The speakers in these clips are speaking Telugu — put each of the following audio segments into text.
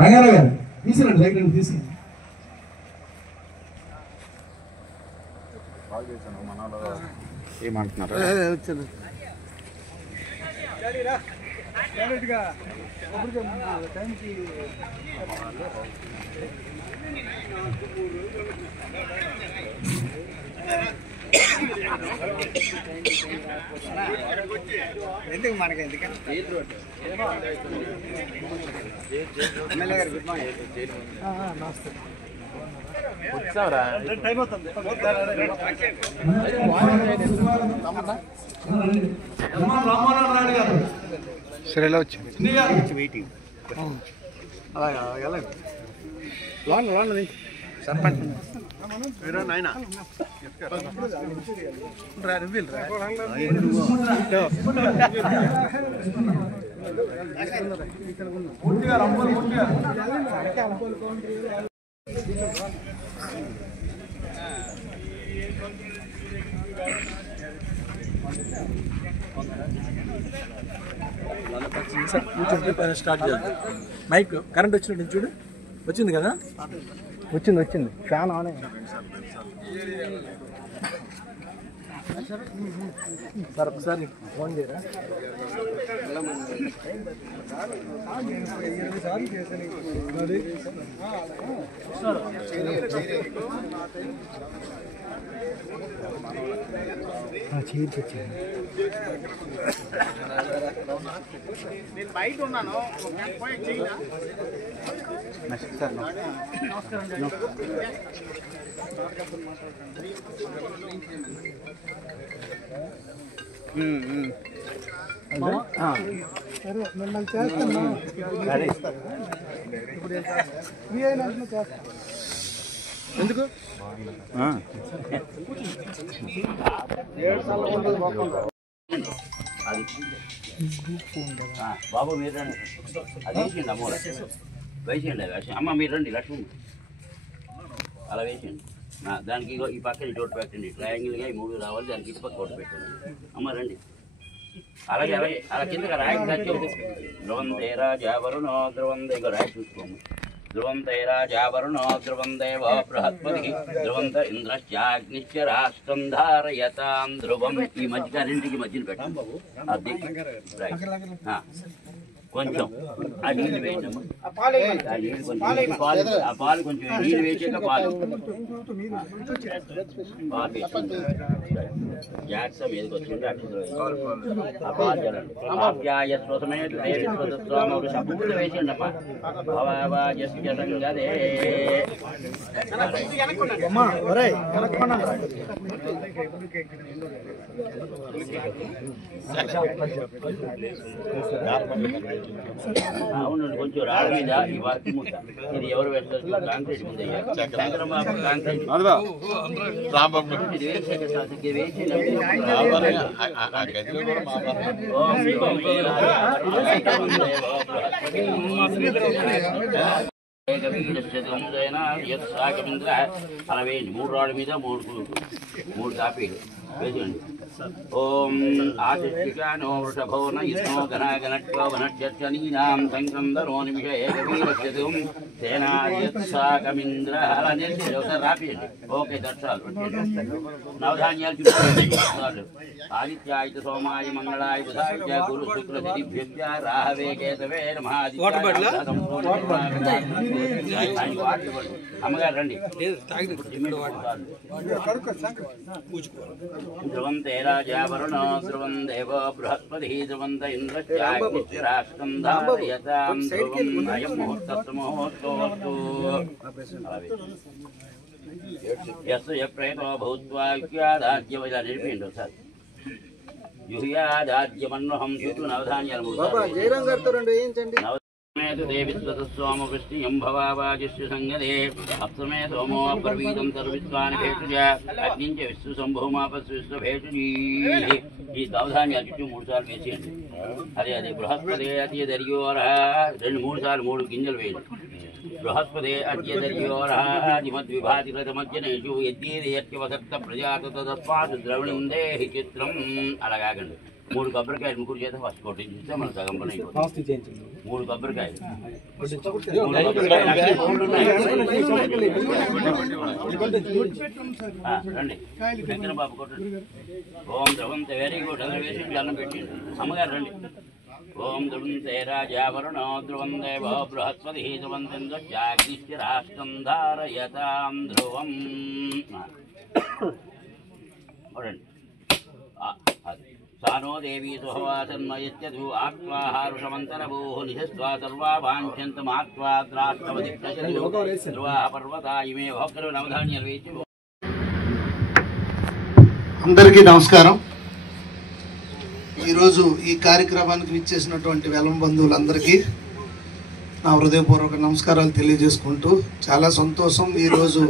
రంగారావు గారు తీసుకురండి, దగ్గర తీసుకురండి. ఏమంటున్నారు? ఎందుకు మనకి ఎందుకంటే ఎమ్మెల్యే గారు గుడ్ మార్నింగ్. నమస్తే. వచ్చావరా? టైం అవుతుంది. రామారావు గారు సరే ఎలా వచ్చింది? వెయిటింగ్ అలాగా వెళ్ళండి. లోన్ సర్పంచ్ నాయన స్టార్ట్ చేద్దాం. మైక్ కరెంట్ వచ్చినట్టు చూడు. వచ్చింది కదా? వచ్చింది ఫ్యాన్ ఆన్ సార్ ఒకసారి ఫోన్ చేయరా? నేను బయట ఉన్నాను. మిమ్మల్ని చేస్తున్నా ఎందుకు బాబు మీరు రండి. అది వేసేయండి అమ్మ, వేసేయండి. అమ్మ మీరు రండి, లక్ష్మి అలా వేసేయండి. దానికి ఈ పక్కన చోటు పెట్టండి. ట్రయాంగిల్గా ఈ 3 రావాలి, దానికి ఇటు పక్క చోటు పెట్టండి. అమ్మ రండి. అలాగే అలాగే అలా కిందగా రాయి ధ్రువంతే రాజావరుణో ధ్రువంతే రాయి చూసుకోండి. ధ్రువంతే రాజావరుణో ధ్రువం దేవో బృహస్పతి ధ్రువంత ఇంద్రశ్చాగ్నిశ్చ రాష్ట్రం ధారయతాం ధ్రువం. ఈ మధ్య రెండింటికి మధ్యన పెట్టండి. అది కొంచెం ఆ నీళ్ళు వేయండి. ఆ పాలు కొంచెం నీళ్ళు వేసాక పాలు జాగ్రత్త మీదకి వచ్చింది. ఆ పాలు చల్లండి. ఆప్యాయ శ్వసమేత పూర్తి వేసిండి అమ్మా. అదే అవునండి. కొంచెం రాళ్ళ మీద ఈ వర్క్ ముద్ద ఇది ఎవరు వేస్తారు? కాంక్రీట్ ముద్ద చంద్రబాబు కాంక్రీట్ అలా వేయండి. 3 రాళ్ళ మీద 3 కాపీలు వేసేయండి. ఓం ఆదిత్యకానో వృషభో నో గణగణట్వో వనక్షనీనాం సంకందనో నిమిష ఏకవీరస్యతుం సేనాయత్సాకమింద్ర అలా నేర్చేది. ఒకసారి రాపియండి. ఓకే దర్శాలు నవధాన్యాలు చూసుకోండి. ఆదిత్యాయ సోమాయ మంగళాయ బుధాయ గురు శుక్ర శనిభ్యశ్చ రాహవే కేతవే నమః. అమ్మగారు రండి. ధ్రువంతే రాజావరుణో ధ్రువం దేవో బృహస్పతి ధ్రువంత ఇంద్రశ్చాగ్నిశ్చ రాష్ట్రం ధారయతాం ధ్రువం అయం ముహూర్తస్సు ముహూర్తోస్తు. యస్య ప్రేతో భూత్వా యుహ్యాదాద్యం ఇలా నిలిపిండి ఒకసారి. యుహ్యాదాద్యమన్వహం చుట్టూ నవధాన్యాలు దేవిస్వామ వృష్టియం భవాజిష్యు సంగదే అప్సమే సోమో అబ్రవీతం తరువిశ్వాని భేషుజ అగ్నించ విశ్వ సంభూమాపస్ విశ్వభేషుజీ. ఈ నవధాన్యాలు చుట్టూ 3 సార్లు వేసేయండి. అదే బృహస్పతి అద్య దర్యోర 2-3 సార్లు 3 గింజలు వేయండి. బృహస్పతి అద్య దర్యోర మద్విభాతి కృతమజ్జనేషు యజ్ఞేదయత్యవసక్త ప్రజాత తస్మాత్ ద్రవిణం దేహి చిత్రం. అలాగాగండి. 3 కొబ్బరికాయలు ముగ్గురు చేత ఫస్ట్ కొట్టించిస్తే మన సగం పని అయిపోతుంది. 3 కొబ్బరికాయలు రండి వెంకన్న బాబు కొట్టండి. ఓం ద్రవంత వెరీ గుడ్ అలా వేసి అన్నం పెట్టిండు. అమ్మగారు రండి. ఓం ధ్రువంతే రాజావరుణో ధ్రువం దేవో బృహస్పతి ధ్రువంతిరాష్ట్రం ధారయతాం ధ్రువం. చూడండి. సానో దేవీ సుహవాసన్మయస్యధు ఆత్వాహారుషమంతరభూః నిశస్వా సర్వా వాంఛन्तమాత్వా ద్రాష్టవదిక్షశిలో ధ్రువాః పర్వతా ఇమే భోక్తృ నవధాన్యర్వేచి. అందరికీ నమస్కారం. ఈరోజు ఈ కార్యక్రమానికి విచ్చేసినటువంటి వెలం బంధువులందరికీ నా హృదయపూర్వక నమస్కారాలు తెలియజేసుకుంటూ, చాలా సంతోషం. ఈరోజు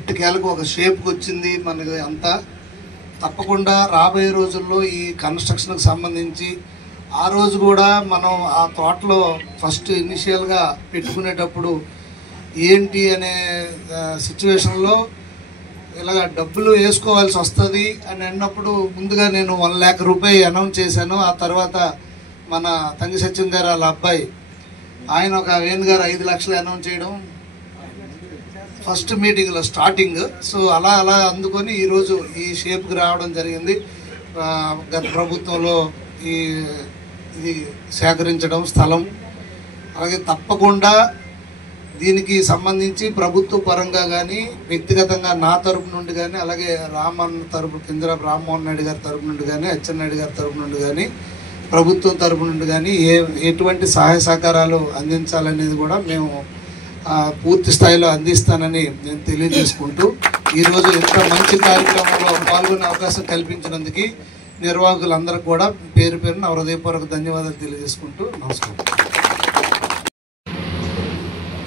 ఎట్టకేలకు ఒక షేప్కి వచ్చింది మనకి అంతా. తప్పకుండా రాబోయే రోజుల్లో ఈ కన్స్ట్రక్షన్కి సంబంధించి ఆ రోజు కూడా మనం ఆ తోటలో ఫస్ట్ ఇనిషియల్గా పెట్టుకునేటప్పుడు ఏంటి అనే సిచ్యువేషన్లో ఇలాగ డబ్బులు వేసుకోవాల్సి వస్తుంది అని అన్నప్పుడు ముందుగా నేను 1 లక్ష రూపాయలు అనౌన్స్ చేశాను. ఆ తర్వాత మన తంగి సత్యం గారు వాళ్ళ అబ్బాయి ఆయన ఒక వేణు గారు 5 లక్షలు అనౌన్స్ చేయడం ఫస్ట్ మీటింగ్లో స్టార్టింగ్. సో అలా అలా అందుకొని ఈరోజు ఈ షేప్కి రావడం జరిగింది. గత ప్రభుత్వంలో ఇది సేకరించడం స్థలం, అలాగే తప్పకుండా దీనికి సంబంధించి ప్రభుత్వ పరంగా కానీ వ్యక్తిగతంగా నా తరపు నుండి కానీ, అలాగే కింజరాపు రామ్మోహన్ నాయుడు గారి తరపు నుండి కానీ, అచ్చెన్నాయుడు గారి తరపు నుండి కానీ, ప్రభుత్వం తరపు నుండి కానీ ఎటువంటి సహాయ సహకారాలు అందించాలనేది కూడా మేము పూర్తి స్థాయిలో అందిస్తానని నేను తెలియజేసుకుంటూ, ఈరోజు ఇంత మంచి కార్యక్రమంలో పాల్గొనే అవకాశం కల్పించినందుకు నిర్వాహకులందరికీ కూడా పేరు పేరున హృదయపూర్వక ధన్యవాదాలు తెలియజేసుకుంటూ నమస్కారం.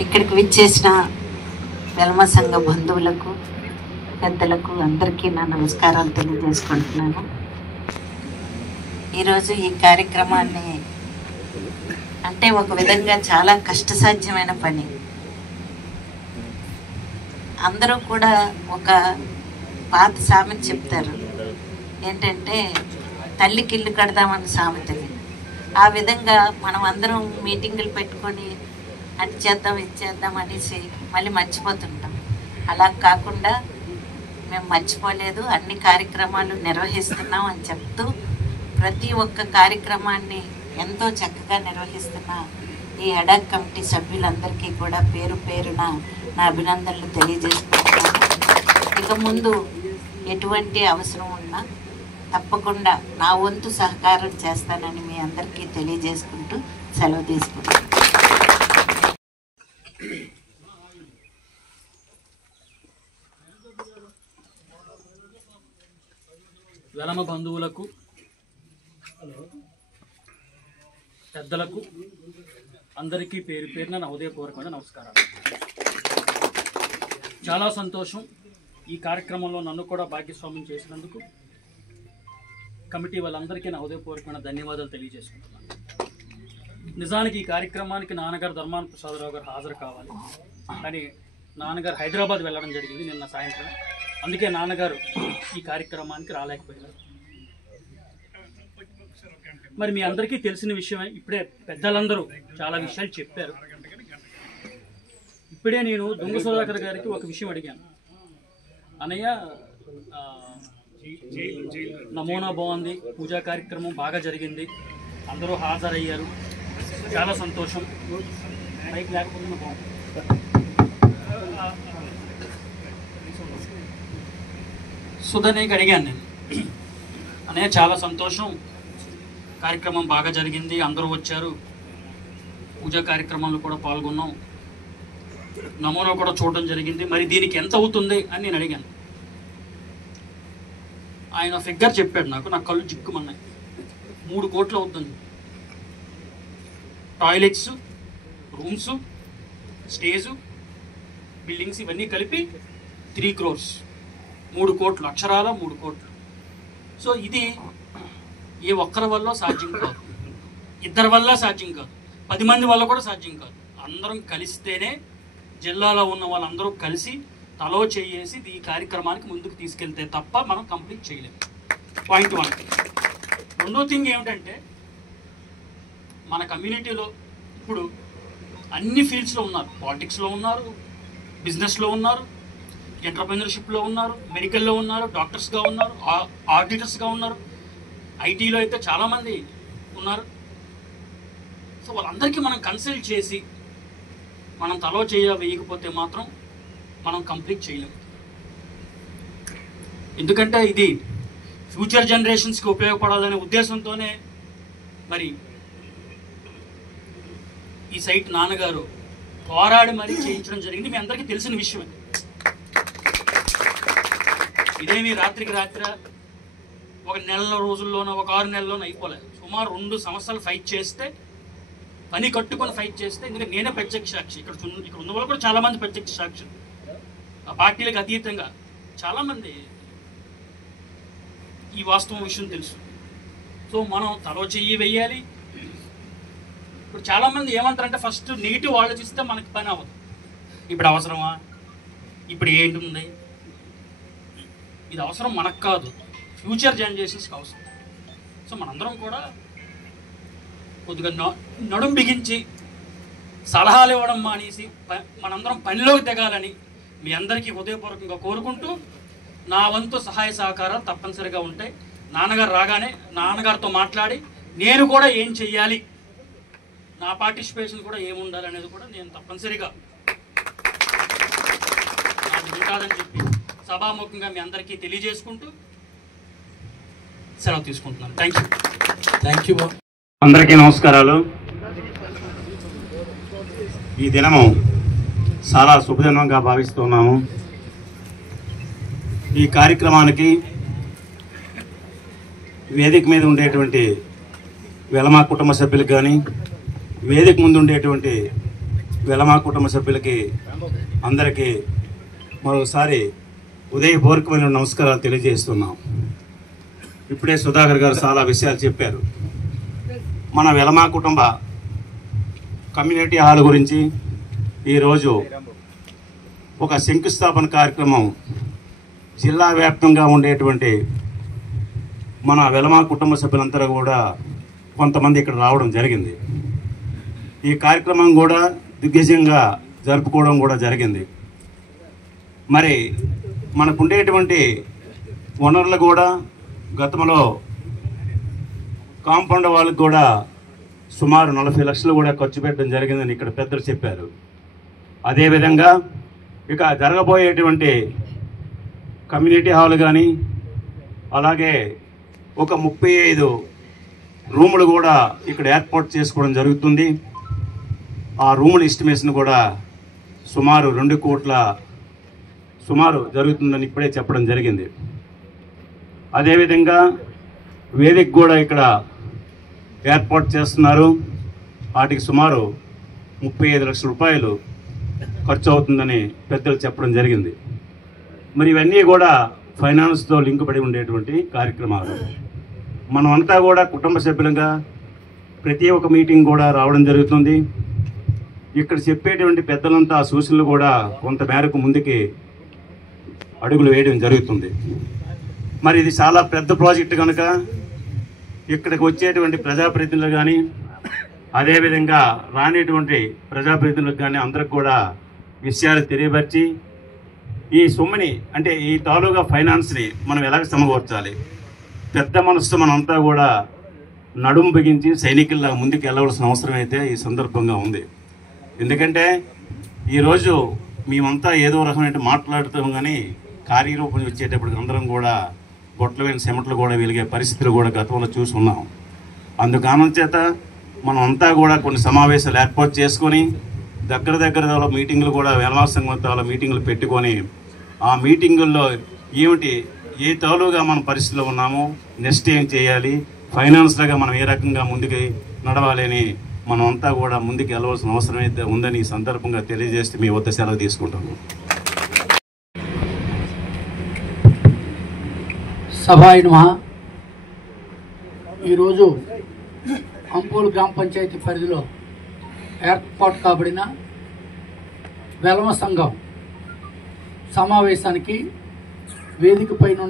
ఇక్కడికి విచ్చేసిన వెల్మ సంఘ బంధువులకు, పెద్దలకు అందరికీ నా నమస్కారాలు తెలియజేసుకుంటున్నాను. ఈరోజు ఈ కార్యక్రమాన్ని అంటే ఒక విధంగా చాలా కష్టసాధ్యమైన పని. అందరూ కూడా ఒక పాత సామెత చెప్తారు, ఏంటంటే తల్లికి ఇల్లు కడదామన్న సామెతని. ఆ విధంగా మనం అందరం మీటింగులు పెట్టుకొని అది చేద్దాం ఇది చేద్దాం అనేసి మళ్ళీ మర్చిపోతుంటాం. అలా కాకుండా మేము మర్చిపోలేదు, అన్ని కార్యక్రమాలు నిర్వహిస్తున్నాం అని చెప్తూ ప్రతి ఒక్క కార్యక్రమాన్ని ఎంతో చక్కగా నిర్వహిస్తున్న ఈ అడాక్ కమిటీ సభ్యులందరికీ కూడా పేరు పేరున నా అభినందనలు తెలియజేసుకుంటున్నాను. ఇక ముందు ఎటువంటి అవసరం ఉన్నా తప్పకుండా నా వంతు సహకారం చేస్తానని మీ అందరికీ తెలియజేసుకుంటూ సెలవు తీసుకుంటాను. వెలమ బంధువులకు, పెద్దలకు అందరికీ పేరు పేరున నా హృదయపూర్వకమైన నమస్కారాలు. చాలా సంతోషం ఈ కార్యక్రమంలో నన్ను కూడా భాగ్యస్వామ్యం చేసినందుకు కమిటీ వాళ్ళందరికీ నా హృదయపూర్వకమైన ధన్యవాదాలు తెలియజేసుకుంటున్నాను. నిజానికి ఈ కార్యక్రమానికి నాన్నగారు ధర్మాన ప్రసాదరావు గారు హాజరు కావాలి, కానీ నాన్నగారు హైదరాబాద్ వెళ్ళడం జరిగింది నిన్న సాయంత్రం. అందుకే నాన్నగారు ఈ కార్యక్రమానికి రాలేకపోయారు. మరి మీ అందరికీ తెలిసిన విషయమే, ఇప్పుడే పెద్దలందరూ చాలా విషయాలు చెప్పారు. ఇప్పుడే నేను దొంగ సుధాకర్ గారికి ఒక విషయం అడిగాను. అన్నయ్య, నమూనా బాగుంది, పూజా కార్యక్రమం బాగా జరిగింది, అందరూ హాజరయ్యారు, చాలా సంతోషం, బైక్ లేకపోతున్నా బాగుంది. సుధనేకి అడిగాను నేను, అన్నయ్య చాలా సంతోషం, కార్యక్రమం బాగా జరిగింది, అందరూ వచ్చారు, పూజా కార్యక్రమంలో కూడా పాల్గొన్నాం, నమూనా కూడా చూడడం జరిగింది, మరి దీనికి ఎంత అవుతుంది అని నేను అడిగాను. ఆయన ఫిగర్ చెప్పాడు నాకు కళ్ళు జిక్కుమన్నాయి. 3 కోట్లు అవుతుంది. టాయిలెట్స్, రూమ్స్, స్టేజు, బిల్డింగ్స్ ఇవన్నీ కలిపి 3 crores, 3 కోట్లు, అక్షరాల 3 కోట్లు. సో ఇది ఏ ఒక్కరి వల్ల సాధ్యం కాదు, ఇద్దరి వల్ల సాధ్యం కాదు, 10 మంది వల్ల కూడా సాధ్యం కాదు. అందరం కలిస్తేనే, జిల్లాలో ఉన్న వాళ్ళందరూ కలిసి తలో చేసి ఈ కార్యక్రమానికి ముందుకు తీసుకెళ్తే తప్ప మనం కంప్లీట్ చేయలేము. పాయింట్ 1. రెండో థింగ్ ఏమిటంటే మన కమ్యూనిటీలో ఇప్పుడు అన్ని ఫీల్డ్స్లో ఉన్నారు. పాలిటిక్స్లో ఉన్నారు, బిజినెస్లో ఉన్నారు, ఎంటర్ప్రెన్యూర్షిప్లో ఉన్నారు, మెడికల్లో ఉన్నారు, డాక్టర్స్గా ఉన్నారు, ఆడిటర్స్గా ఉన్నారు, ఐటీలో అయితే చాలామంది ఉన్నారు. సో వాళ్ళందరికీ మనం కన్సల్ట్ చేసి మనం తలో వేయకపోతే మాత్రం మనం కంప్లీట్ చేయలేము. ఎందుకంటే ఇది ఫ్యూచర్ జనరేషన్స్కి ఉపయోగపడాలనే ఉద్దేశంతోనే మరి ఈ సైట్ నాన్నగారు పోరాడి మరీ చేయించడం జరిగింది. మీ అందరికీ తెలిసిన విషయమే. ఇదేమి రాత్రికి రాత్రి ఒక నెల రోజుల్లోనో ఒక 6 నెలల్లోనో అయిపోలేదు. సుమారు 2 సంవత్సరాలు ఫైట్ చేస్తే, పని కట్టుకొని ఫైట్ చేస్తే, ఎందుకంటే నేనే ప్రత్యక్ష సాక్షి, ఇక్కడ ఉన్న వాళ్ళు కూడా చాలామంది ప్రత్యక్ష సాక్షులు. ఆ పార్టీలకు అతీతంగా చాలామంది ఈ వాస్తవం విషయం తెలుసు. సో మనం తలో చెయ్యి వెయ్యాలి. ఇప్పుడు చాలామంది ఏమంటారంటే ఫస్ట్ నెగిటివ్ ఆలోచిస్తే మనకి పని అవ్వదు. ఇప్పుడు అవసరమా, ఇప్పుడు ఏంటుంది, ఇది అవసరం మనకు కాదు, ఫ్యూచర్ జనరేషన్స్కి అవసరం. సో మనందరం కూడా కొద్దిగా నడుం బిగించి సలహాలు ఇవ్వడం మానేసి మనందరం పనిలోకి దిగాలని మీ అందరికీ హృదయపూర్వకంగా కోరుకుంటూ, నా వంతు సహాయ సహకారాలు తప్పనిసరిగా ఉంటాయి. నాన్నగారు రాగానే నాన్నగారితో మాట్లాడి నేను కూడా ఏం చెయ్యాలి, నా పార్టిసిపేషన్ కూడా ఏముండాలి అనేది కూడా నేను తప్పనిసరిగా నాకు ఉంటుందని చెప్పి సభాముఖంగా మీ అందరికీ తెలియజేసుకుంటూ సెలవు తీసుకుంటున్నాను. Thank you. అందరికీ నమస్కారాలు. ఈ దినము చాలా శుభదినంగా భావిస్తున్నాము. ఈ కార్యక్రమానికి వేదిక మీద ఉండేటువంటి వెలమా కుటుంబ సభ్యులకు కానీ, వేదిక ముందు ఉండేటువంటి వెలమా కుటుంబ సభ్యులకి అందరికీ మరోసారి ఉదయపూర్వకమైన నమస్కారాలు తెలియజేస్తున్నాం. ఇప్పుడే సుధాకర్ గారు చాలా విషయాలు చెప్పారు. మన వెలమా కుటుంబ కమ్యూనిటీ హాల్ గురించి ఈరోజు ఒక శంకుస్థాపన కార్యక్రమం జిల్లా వ్యాప్తంగా ఉండేటువంటి మన వెలమా కుటుంబ సభ్యులందరూ కూడా కొంతమంది ఇక్కడ రావడం జరిగింది. ఈ కార్యక్రమం కూడా దిగ్విజయంగా జరుపుకోవడం కూడా జరిగింది. మరి మనకుండేటువంటి వనరులు కూడా గతంలో కాంపౌండ్ వాళ్ళకి కూడా సుమారు 40 లక్షలు కూడా ఖర్చు పెట్టడం జరిగిందని ఇక్కడ పెద్దలు చెప్పారు. అదేవిధంగా ఇక జరగబోయేటువంటి కమ్యూనిటీ హాల్ కానీ, అలాగే ఒక 35 రూములు కూడా ఇక్కడ ఏర్పాటు చేసుకోవడం జరుగుతుంది. ఆ రూముల ఎస్టిమేషన్ కూడా సుమారు 2 కోట్ల సుమారు జరుగుతుందని ఇప్పుడే చెప్పడం జరిగింది. అదేవిధంగా వేదిక కూడా ఇక్కడ ఏర్పాటు చేస్తున్నారు. వాటికి సుమారు 35 లక్షల రూపాయలు ఖర్చు అవుతుందని పెద్దలు చెప్పడం జరిగింది. మరి ఇవన్నీ కూడా ఫైనాన్స్తో లింక్ పడి ఉండేటువంటి కార్యక్రమాలు. మనమంతా కూడా కుటుంబ సభ్యులుగా ప్రతి ఒక్క మీటింగ్ కూడా రావడం జరుగుతుంది. ఇక్కడ చెప్పేటువంటి పెద్దలంతా సూచనలు కూడా కొంత మేరకు ముందుకి అడుగులు వేయడం జరుగుతుంది. మరి ఇది చాలా పెద్ద ప్రాజెక్టు కనుక ఇక్కడికి వచ్చేటువంటి ప్రజాప్రతినిధులు కానీ, అదేవిధంగా రానేటువంటి ప్రజాప్రతినిధులకు కానీ అందరికి కూడా విషయాలు తెలియపరిచి ఈ సొమ్ముని అంటే ఈ తాలూకా ఫైనాన్స్ని మనం ఎలాగ సమకూర్చాలి, పెద్ద మనసుతో మనంతా కూడా నడుము బిగించి సైనికుల్లా ముందుకు వెళ్ళవలసిన అవసరం అయితే ఈ సందర్భంగా ఉంది. ఎందుకంటే ఈరోజు మేమంతా ఏదో రకమైన మాట్లాడుతాం కానీ కార్యరూపం వచ్చేటప్పటికి అందరం కూడా గొట్టలమైన సెమట్లు కూడా వెలిగే పరిస్థితులు కూడా గతంలో చూసి ఉన్నాం. అందుకారణం చేత మనం అంతా కూడా కొన్ని సమావేశాలు ఏర్పాటు చేసుకొని దగ్గర మీటింగులు కూడా వెలమా సంఘాల మీటింగులు పెట్టుకొని ఆ మీటింగుల్లో ఏమిటి ఏ తాలూగా మన పరిస్థితిలో ఉన్నామో, నెక్స్ట్ ఏం చేయాలి, ఫైనాన్స్గా మనం ఏ రకంగా ముందుకు నడవాలి అని మనం అంతా కూడా ముందుకు వెళ్ళవలసిన అవసరం అయితే ఉందని ఈ సందర్భంగా తెలియజేస్తే మీ వద్ద సెలవు తీసుకుంటాము. సభాయ నమః. ఈరోజు అంపూలు గ్రామ పంచాయతీ పరిధిలో ఏర్పాటు కాబడిన వెలమ సంఘం సమావేశానికి వేదిక పైన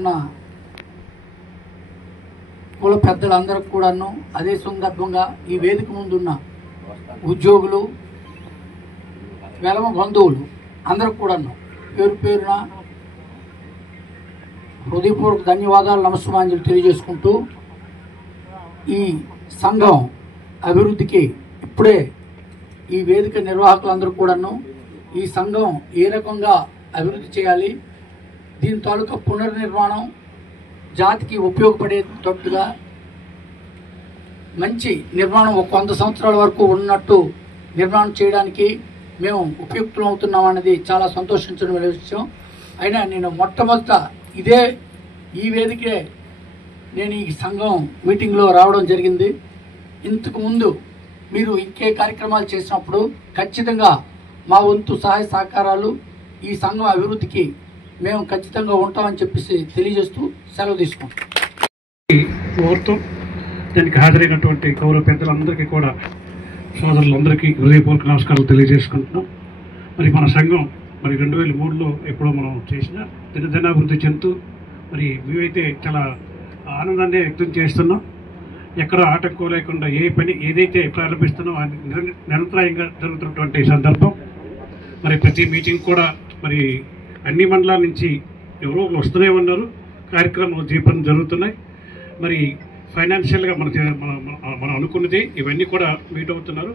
కుల పెద్దలందరికీ కూడాను, అదే సందర్భంగా ఈ వేదిక ముందున్న ఉద్యోగులు, వెలమ బంధువులు అందరికి కూడాను పేరు పేరున హృదయపూర్వక ధన్యవాదాలు, నమస్కారాంజలి తెలియజేసుకుంటూ ఈ సంఘం అభివృద్ధికి ఇప్పుడే ఈ వేదిక నిర్వాహకులందరూ కూడాను ఈ సంఘం ఏ రకంగా అభివృద్ధి చేయాలి, దీని తాలూకా పునర్నిర్మాణం జాతికి ఉపయోగపడేటట్టుగా మంచి నిర్మాణం ఒక 100 సంవత్సరాల వరకు ఉన్నట్టు నిర్మాణం చేయడానికి మేము ఉపయుక్తం అవుతున్నాం అనేది చాలా సంతోషించడం విషయం. అయినా నేను మొట్టమొదట ఈ వేదికే నేను ఈ సంఘం మీటింగ్లో రావడం జరిగింది. ఇంతకు ముందు మీరు ఇంకే కార్యక్రమాలు చేసినప్పుడు ఖచ్చితంగా మా వంతు సహాయ సహకారాలు ఈ సంఘం అభివృద్ధికి మేము ఖచ్చితంగా ఉంటామని చెప్పేసి తెలియజేస్తూ సెలవు తీసుకుంటాం. ముహూర్తం దానికి హాజరైనటువంటి గౌరవ పెద్దలందరికీ కూడా, సోదరులందరికీ హృదయపూర్వక నమస్కారాలు తెలియజేసుకుంటున్నాం. మరి మన సంఘం 2003లో ఎప్పుడో మనం చేసిన దినదినాభివృద్ధి చెందుతూ మేమైతే చాలా ఆనందాన్ని వ్యక్తం చేస్తున్నాం. ఎక్కడ ఆటంకం లేకుండా ఏ పని ఏదైతే ప్రారంభిస్తున్నామో అది నిరంతరాయంగా జరుగుతున్నటువంటి సందర్భం. ప్రతి మీటింగ్ కూడా అన్ని మండలాల నుంచి ఎవరో వస్తూనే ఉన్నారు, కార్యక్రమాలు జీపం జరుగుతున్నాయి. ఫైనాన్షియల్గా మనం అనుకున్నది ఇవన్నీ కూడా మీట్ అవుతున్నారు.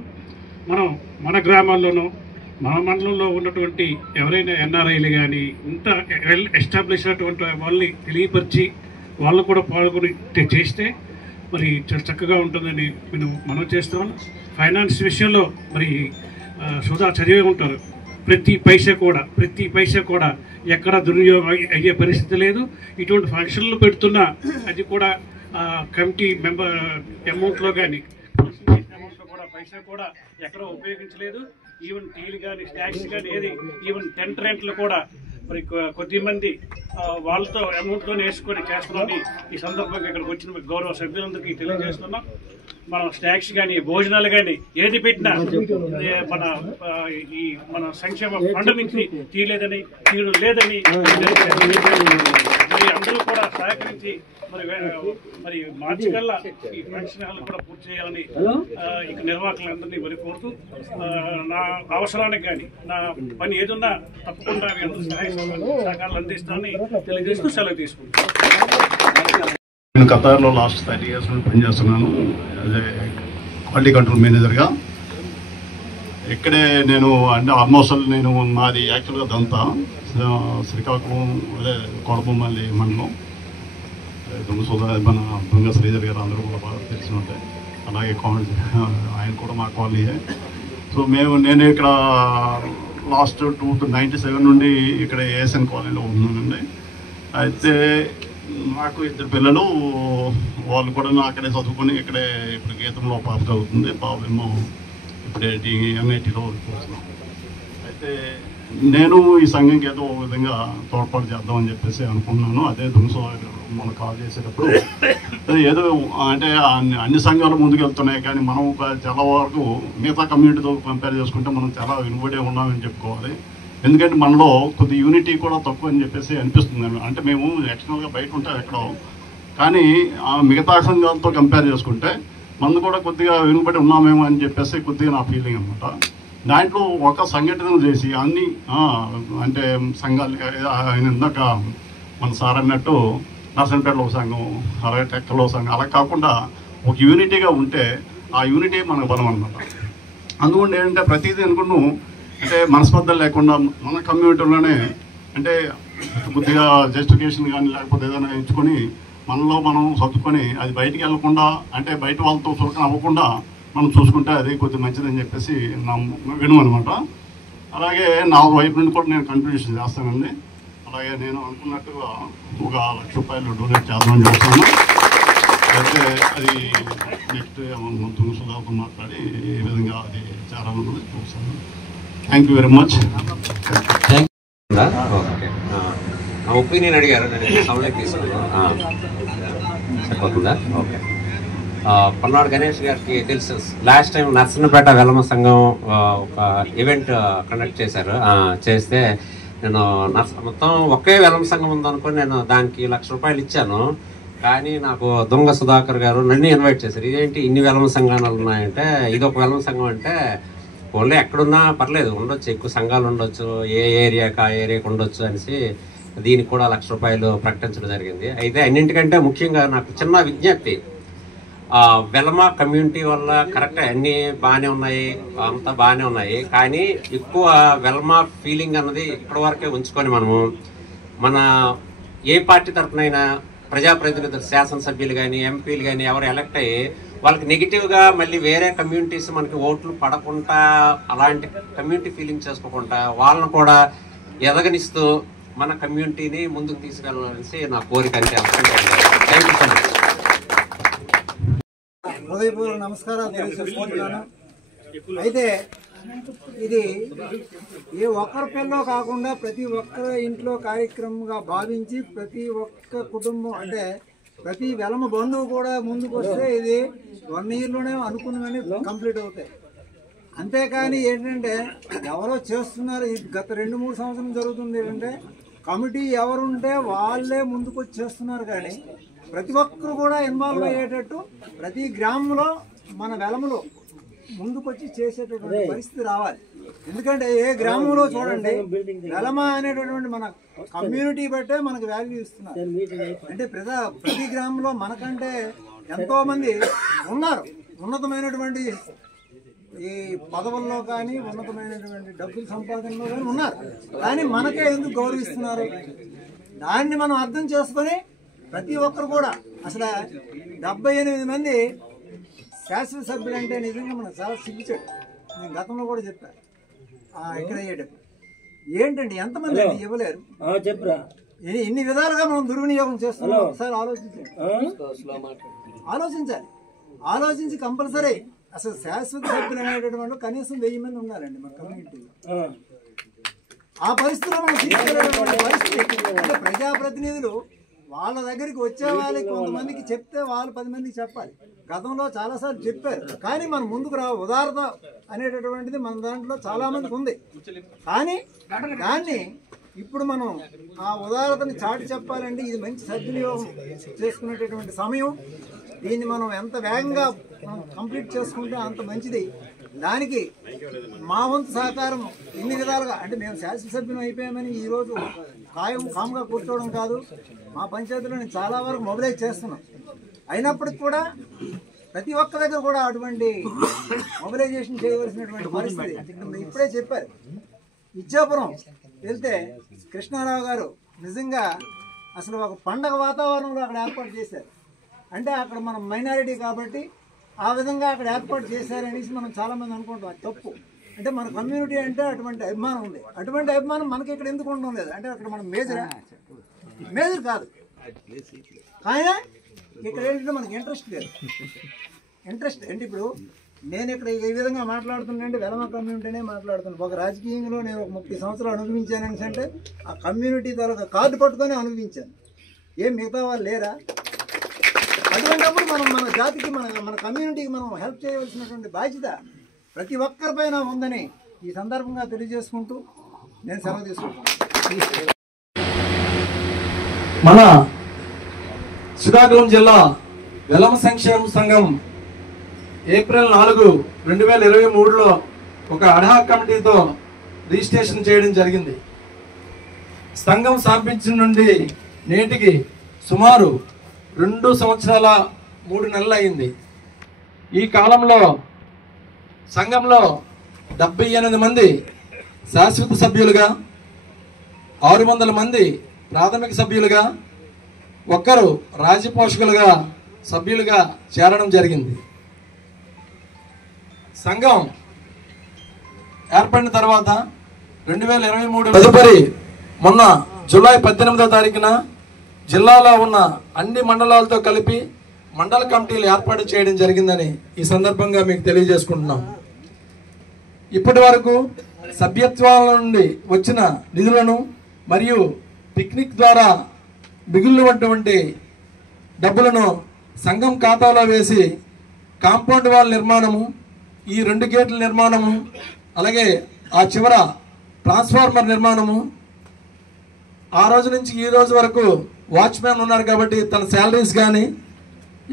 మన గ్రామాల్లోనూ మన మండలంలో ఉన్నటువంటి ఎవరైనా ఎన్ఆర్ఐలు కానీ ఇంత వెల్ ఎస్టాబ్లిష్ అయినటువంటి వాళ్ళని తెలియపరిచి వాళ్ళు కూడా పాల్గొని చేస్తే చాలా చక్కగా ఉంటుందని మనం చేస్తాం. ఫైనాన్స్ విషయంలో సుధా చదివే ఉంటారు. ప్రతి పైసా కూడా ఎక్కడ దుర్వినియోగం అయ్యే పరిస్థితి లేదు. ఇటువంటి ఫంక్షన్లు పెడుతున్నా అది కూడా కమిటీ మెంబర్ అమౌంట్లో కానీ అమౌంట్లో కూడా పైసా కూడా ఎక్కడ ఉపయోగించలేదు. ఈవెన్ టీలు కానీ స్నాక్స్ కానీ ఏది ఈవెన్ టెంట్ రెంట్లు కూడా కొద్దిమంది వాళ్ళతో అమౌంట్తో వేసుకొని చేస్తున్నామని ఈ సందర్భంగా ఇక్కడికి వచ్చిన గౌరవ సభ్యులందరికీ తెలియజేస్తున్నాం. మనం స్నాక్స్ కానీ భోజనాలు కానీ ఏది పెట్టినా మన సంక్షేమ ఫండ్ నుంచి తీయడం లేదని అందరూ కూడా సహకరించి మార్చి కల్లా ఈ ఫంక్షన్ హాల్ కూడా పూర్తి చేయాలని ఇక నిర్వాహకులందరినీ కోరుతూ నా అవసరానికి కానీ నా పని ఏదున్నా తప్పకుండా సహకారాలు అందిస్తానని తెలియజేస్తూ సెలవు తీసుకుంటాను. నేను ఖతార్లో లాస్ట్ 30 years నుండి పనిచేస్తున్నాను అదే క్వాలిటీ కంట్రోల్ మేనేజర్గా. ఇక్కడే నేను అంటే ఆల్మోస్ట్ నేను మాది యాక్చువల్గా దంతా శ్రీకాకుళం అదే కొడబొమ్మల్లి మండలం. మన దొంగ శ్రీధర్ గారు అందరూ కూడా బాగా తెలిసి ఉంటాయి. అలాగే ఆయన కూడా మా కాలనీయే. సో నేను ఇక్కడ లాస్ట్ 97 నుండి ఇక్కడ ఏఎస్ఎన్ కాలనీలో ఉన్నానండి. అయితే నాకు 2 పిల్లలు, వాళ్ళు కూడా అక్కడే చదువుకొని ఇక్కడే ఇప్పుడు గీతంలో పాప చదువుతుంది, పాపేమో ఇప్పుడే ఎంఐటీలో చూస్తున్నాం. అయితే నేను ఈ సంఘంకి ఏదో ఒక విధంగా తోడ్పాటు చేద్దామని చెప్పేసి అనుకున్నాను. అదే దుంసో మనం కాల్ చేసేటప్పుడు ఏదో అంటే అన్ని సంఘాలు ముందుకు వెళ్తున్నాయి, కానీ మనం చాలా వరకు మిగతా కమ్యూనిటీతో కంపేర్ చేసుకుంటే మనం చాలా వెనుబడే ఉన్నామని చెప్పుకోవాలి. ఎందుకంటే మనలో కొద్ది యూనిటీ కూడా తక్కువ అని చెప్పేసి అనిపిస్తుంది. అంటే మేము ఎక్స్టర్నల్గా బయట ఉంటాం ఎక్కడో, కానీ మిగతా సంఘాలతో కంపేర్ చేసుకుంటే మనం కూడా కొద్దిగా వెనుబడి ఉన్నామేమో అని చెప్పేసి కొద్దిగా నా ఫీలింగ్ అనమాట. దాంట్లో ఒక సంఘటన చేసి అన్ని అంటే సంఘాలు ఆయన ఇందాక మన సార్ అన్నట్టు నర్సంపేటలో ఒక సంఘం, అలాగే టెక్కలో సంఘం, అలా కాకుండా ఒక యూనిటీగా ఉంటే ఆ యూనిటీ మనకు బలం అనమాట. అందుకని ఏంటంటే ప్రతిదీ అనుకున్నాం అంటే మనస్పర్ధలు లేకుండా మన కమ్యూనిటీలోనే అంటే కొద్దిగా జస్టిఫికేషన్ కానీ లేకపోతే ఏదైనా ఎంచుకొని మనలో మనం సర్దుకొని అది బయటికి వెళ్ళకుండా అంటే బయట వాళ్ళతో చులకన అవ్వకుండా మనం చూసుకుంటే అది కొద్దిగా మంచిదని చెప్పేసి నా విను అనమాట. అలాగే నా వైపు నుండి కూడా నేను కంట్రిబ్యూషన్ చేస్తానండి. అలాగే నేను అనుకున్నట్టుగా ఒక ₹1,00,000 డొనేట్ చేద్దామని చెప్తాను. అయితే అది నెక్స్ట్ సుధాతో మాట్లాడి ఏ విధంగా అది చేరాలన్నది చూస్తాను. Thank you very much. Opinion అడిగారు, నేను సౌండ్లోకి తీసుకున్నాను. సరిపోతుందా? ఓకే. పల్నాడు గణేష్ గారికి తెలుసు, లాస్ట్ టైం నర్సన్నపేట వెలమ సంఘం ఒక ఈవెంట్ కండక్ట్ చేశారు. చేస్తే నేను మొత్తం ఒకే వెలమ సంఘం ఉందనుకొని నేను దానికి ₹1,00,000 ఇచ్చాను. కానీ నాకు దొంగ సుధాకర్ గారు నన్ను ఇన్వైట్ చేశారు. ఇదేంటి ఇన్ని వెలమ సంఘాలు ఉన్నాయంటే, ఇది ఒక వెలమ సంఘం అంటే ఓన్లీ ఎక్కడున్నా పర్లేదు ఉండొచ్చు, ఎక్కువ సంఘాలు ఉండొచ్చు, ఏ ఏరియాకి ఆ ఏరియాకి ఉండొచ్చు అనేసి దీనికి కూడా ₹1,00,000 ప్రకటించడం జరిగింది. అయితే అన్నింటికంటే ముఖ్యంగా నాకు చిన్న విజ్ఞప్తి, వెలమ కమ్యూనిటీ వల్ల కరెక్ట్ అన్నీ బాగానే ఉన్నాయి, అంతా బాగానే ఉన్నాయి, కానీ ఎక్కువ వెలమ ఫీలింగ్ అన్నది ఇక్కడి వరకే ఉంచుకొని మనము మన ఏ పార్టీ తరఫునైనా ప్రజాప్రతినిధులు, శాసనసభ్యులు కానీ ఎంపీలు కానీ ఎవరు ఎలక్ట్ అయ్యి వాళ్ళకి నెగిటివ్గా మళ్ళీ వేరే కమ్యూనిటీస్ మనకి ఓట్లు పడకుండా అలాంటి కమ్యూనిటీ ఫీలింగ్ చేసుకోకుండా వాళ్ళను కూడా ఎదగనిస్తూ మన కమ్యూనిటీని ముందుకు తీసుకెళ్ళాలనేసి నా కోరిక. అంటే థ్యాంక్ యూ సో మచ్. హృదయపూర్వక నమస్కారాలు తెలియజేసుకుంటున్నాను. అయితే ఇది ఏ ఒక్కరి పిల్లో కాకుండా ప్రతి ఒక్కరి ఇంట్లో కార్యక్రమంగా భావించి ప్రతి ఒక్క కుటుంబం అంటే ప్రతి వెలమ బంధువు కూడా ముందుకు వస్తే ఇది 1 yearలోనే అనుకున్నవన్నీ కంప్లీట్ అవుతాయి. అంతేకాని ఏంటంటే ఎవరో చేస్తున్నారు, గత 2-3 సంవత్సరం జరుగుతుంది ఏంటంటే కమిటీ ఎవరుంటే వాళ్ళే ముందుకు వచ్చి చేస్తున్నారు. కానీ ప్రతి ఒక్కరు కూడా ఇన్వాల్వ్ అయ్యేటట్టు ప్రతి గ్రామంలో మన వెలమలో ముందుకొచ్చి చేసేటటువంటి పరిస్థితి రావాలి. ఎందుకంటే ఏ గ్రామంలో చూడండి వెలమ అనేటటువంటి మన కమ్యూనిటీ బట్టే మనకు వాల్యూ ఇస్తున్నారు. అంటే ప్రతి గ్రామంలో మనకంటే ఎంతో మంది ఉన్నారు, ఉన్నతమైనటువంటి ఈ పదవుల్లో కానీ ఉన్నతమైనటువంటి డబ్బుల సంపాదనలో కానీ ఉన్నారు. కానీ మనకే ఎందుకు గౌరవిస్తున్నారు? దాన్ని మనం అర్థం చేసుకొని ప్రతి ఒక్కరు కూడా అసలు 78 మంది శాసనసభ్యులు అంటే నిజంగా మనకు చాలా సిగ్గుచాడు. నేను గతంలో కూడా చెప్పాను ఇక్కడ అయ్యేటప్పుడు. ఏంటండి ఎంతమంది ఇవ్వలేరు చెప్పరా? ఇన్ని విధాలుగా మనం దుర్వినియోగం చేస్తున్నాం. ఒకసారి ఆలోచించాలి. ఆలోచించి కంపల్సరీ అసలు శాశ్వత సభ్యులు అనేటటువంటి కనీసం 1000 మంది ఉండాలండి మన కమ్యూనిటీలో. ఆ పరిస్థితిలో మనం తీసుకెళ్ళేటువంటి పరిస్థితి అంటే ప్రజాప్రతినిధులు వాళ్ళ దగ్గరికి వచ్చే వాళ్ళకి కొంతమందికి చెప్తే వాళ్ళు 10 మందికి చెప్పాలి. గతంలో చాలాసార్లు చెప్పారు, కానీ మనం ముందుకు ఉదారత అనేటటువంటిది మన దాంట్లో చాలా మందికి ఉంది. కానీ దాన్ని ఇప్పుడు మనం ఆ ఉదారతని చాటి చెప్పాలంటే ఇది మంచి సద్వినియోగం చేసుకునేటటువంటి సమయం. దీన్ని మనం ఎంత వేగంగా కంప్లీట్ చేసుకుంటే అంత మంచిది. దానికి మా వంతు సహకారం ఎన్ని విధాలుగా అంటే మేము శాసనసభ్యులు అయిపోయామని ఈరోజు కామ్గా కూర్చోవడం కాదు. మా పంచాయతీలో నేను చాలా వరకు మొబిలైజ్ చేస్తున్నాం. అయినప్పటికి కూడా ప్రతి ఒక్క దగ్గర కూడా అటువంటి మొబిలైజేషన్ చేయవలసినటువంటి పరిస్థితి. ఇప్పుడే చెప్పారు, ఇచ్చాపురం వెళ్తే కృష్ణారావు గారు నిజంగా అసలు ఒక పండగ వాతావరణంలో అక్కడ ఏర్పాటు చేశారు. అంటే అక్కడ మనం మైనారిటీ కాబట్టి ఆ విధంగా అక్కడ ఏర్పాటు చేశారనేసి మనం చాలామంది అనుకుంటాం. అది తప్పు. అంటే మన కమ్యూనిటీ అంటే అటువంటి అభిమానం ఉంది. అటువంటి అభిమానం మనకి ఇక్కడ ఎందుకు ఉండడం లేదు అంటే అక్కడ మనం మేజర్ కాదు. కానీ ఇక్కడ ఏంటంటే మనకి ఇంట్రెస్ట్ లేదు. ఇంట్రెస్ట్ అంటే ఇప్పుడు నేను ఇక్కడ ఈ విధంగా మాట్లాడుతున్నానంటే వెలమ కమ్యూనిటీనే మాట్లాడుతున్నాను. ఒక రాజకీయంలో నేను ఒక 30 సంవత్సరాలు అనుభవించాను అంటే ఆ కమ్యూనిటీ తాలూకా కార్డు పట్టుకొని అనుభవించాను. ఏం మిగతా వాళ్ళు లేరా? అటువంటిప్పుడు మనం మన జాతికి మన కమ్యూనిటీకి మనం హెల్ప్ చేయవలసినటువంటి బాధ్యత ప్రతి ఒక్కరిపైన ఉందని ఈ సందర్భంగా తెలియజేసుకుంటూ నేను సెలవు తీసుకుంటాను. మన శ్రీకాకుళం జిల్లా వెలమ సంక్షేమ సంఘం ఏప్రిల్ 4, 2023లో ఒక అడ్హాక్ కమిటీతో రిజిస్ట్రేషన్ చేయడం జరిగింది. సంఘం స్థాపించిన నుండి నేటికి సుమారు 2 సంవత్సరాల 3 నెలలు అయింది. ఈ కాలంలో సంఘంలో 78 మంది శాశ్వత సభ్యులుగా, 600 మంది ప్రాథమిక సభ్యులుగా, 1 రాజ్యపోషకులుగా సభ్యులుగా చేరడం జరిగింది. సంఘం ఏర్పడిన తర్వాత 2023 తదుపరి మొన్న జూలై 18వ తారీఖున జిల్లాలో ఉన్న అన్ని మండలాలతో కలిపి మండల కమిటీలు ఏర్పాటు చేయడం జరిగిందని ఈ సందర్భంగా మీకు తెలియజేసుకుంటున్నాం. ఇప్పటి వరకు సభ్యత్వాల నుండి వచ్చిన నిధులను మరియు పిక్నిక్ ద్వారా మిగిలినటువంటి డబ్బులను సంఘం ఖాతాలో వేసి కాంపౌండ్ వాల్ నిర్మాణము, ఈ 2 గేట్ల నిర్మాణము, అలాగే ఆ చివర ట్రాన్స్ఫార్మర్ నిర్మాణము, ఆ రోజు నుంచి ఈ రోజు వరకు వాచ్మెన్ ఉన్నారు కాబట్టి తన శాలరీస్ కానీ,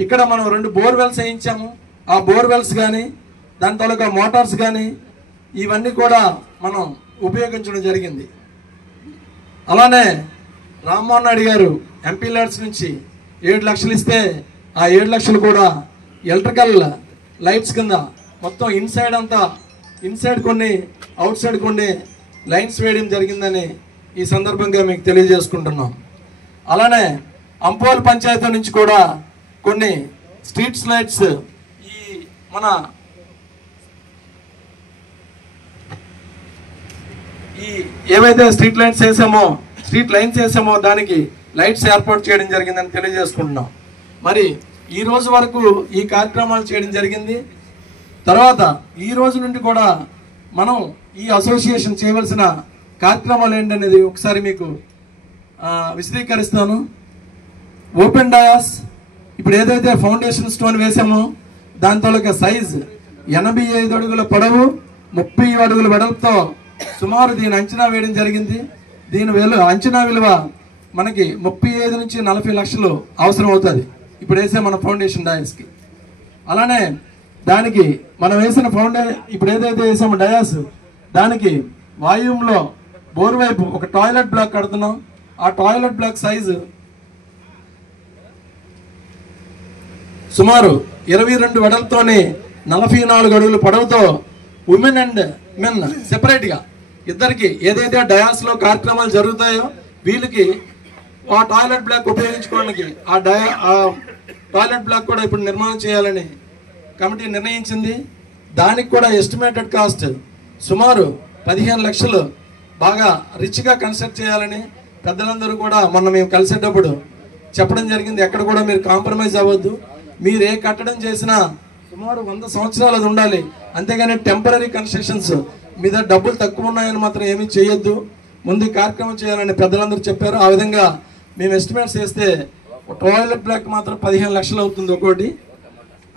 ఇక్కడ మనం 2 బోర్వెల్స్ వేయించాము, ఆ బోర్వెల్స్ కానీ దాని తాలూకా మోటార్స్ కానీ ఇవన్నీ కూడా మనం ఉపయోగించడం జరిగింది. అలానే రామ్మోహన్ నాయుడు గారు ఎంపీ ల్యాడ్స్ నుంచి 7 లక్షలు ఇస్తే ఆ 7 లక్షలు కూడా ఎలక్ట్రికల్ లైట్స్ కింద మొత్తం ఇన్సైడ్ అంతా, ఇన్సైడ్ కొన్ని అవుట్ సైడ్ కొన్ని లైన్స్ వేయడం జరిగిందని ఈ సందర్భంగా మీకు తెలియజేసుకుంటున్నాం. అలానే అంపోల్ పంచాయతీ నుంచి కూడా కొన్ని స్ట్రీట్స్ లైట్స్ ఈ మన ఈ ఏవైతే స్ట్రీట్ లైన్స్ వేసామో దానికి లైట్స్ ఏర్పాటు చేయడం జరిగిందని తెలియజేసుకుంటున్నాం. మరి ఈ రోజు వరకు ఈ కార్యక్రమాలు చేయడం జరిగింది. తర్వాత ఈ రోజు నుండి కూడా మనం ఈ అసోసియేషన్ చేయవలసిన కార్యక్రమాలు ఏంటనేది ఒకసారి మీకు విశదీకరిస్తాను. ఓపెన్ డయాస్ ఇప్పుడు ఏదైతే ఫౌండేషన్ స్టోన్ వేసామో దాని తాలూకా సైజ్ 85 అడుగుల పొడవు, 30 అడుగుల వెడల్పుతో సుమారు దీని అంచనా వేయడం జరిగింది. దీని అంచనా విలువ మనకి 35 నుంచి 40 లక్షలు అవసరం అవుతుంది ఇప్పుడు వేసే మన ఫౌండేషన్ డయాస్కి. అలానే దానికి మనం వేసిన ఇప్పుడు ఏదైతే వేసామో డయాస్ దానికి వాయువులో బోర్ వైపు ఒక టాయిలెట్ బ్లాక్ కడుతున్నాం. ఆ టాయిలెట్ బ్లాక్ సైజు సుమారు 22 వెడల్పుతోనే 44 అడుగుల పొడవుతో ఉమెన్ అండ్ మెన్ సెపరేట్గా ఇద్దరికి ఏదైతే డయాస్లో కార్యక్రమాలు జరుగుతాయో వీళ్ళకి ఆ టాయిలెట్ బ్లాక్ ఉపయోగించుకోవడానికి ఆ టాయిలెట్ బ్లాక్ కూడా ఇప్పుడు నిర్మాణం చేయాలని కమిటీ నిర్ణయించింది. దానికి కూడా ఎస్టిమేటెడ్ కాస్ట్ సుమారు 15 లక్షలు బాగా రిచ్గా కన్స్ట్రక్ట్ చేయాలని పెద్దలందరూ కూడా మొన్న మేము కలిసేటప్పుడు చెప్పడం జరిగింది. ఎక్కడ కూడా మీరు కాంప్రమైజ్ అవ్వద్దు, మీరు ఏ కట్టడం చేసినా సుమారు 100 సంవత్సరాలు అది ఉండాలి, అంతేగాని టెంపరీ కన్స్ట్రక్షన్స్ మీద డబ్బులు తక్కువ ఉన్నాయని మాత్రం ఏమీ చేయొద్దు, ముందు కార్యక్రమం చేయాలని పెద్దలందరూ చెప్పారు. ఆ విధంగా మేము ఎస్టిమేట్స్ వేస్తే టాయిలెట్ బ్లాక్ మాత్రం 15 లక్షలు అవుతుంది ఒక్కోటి.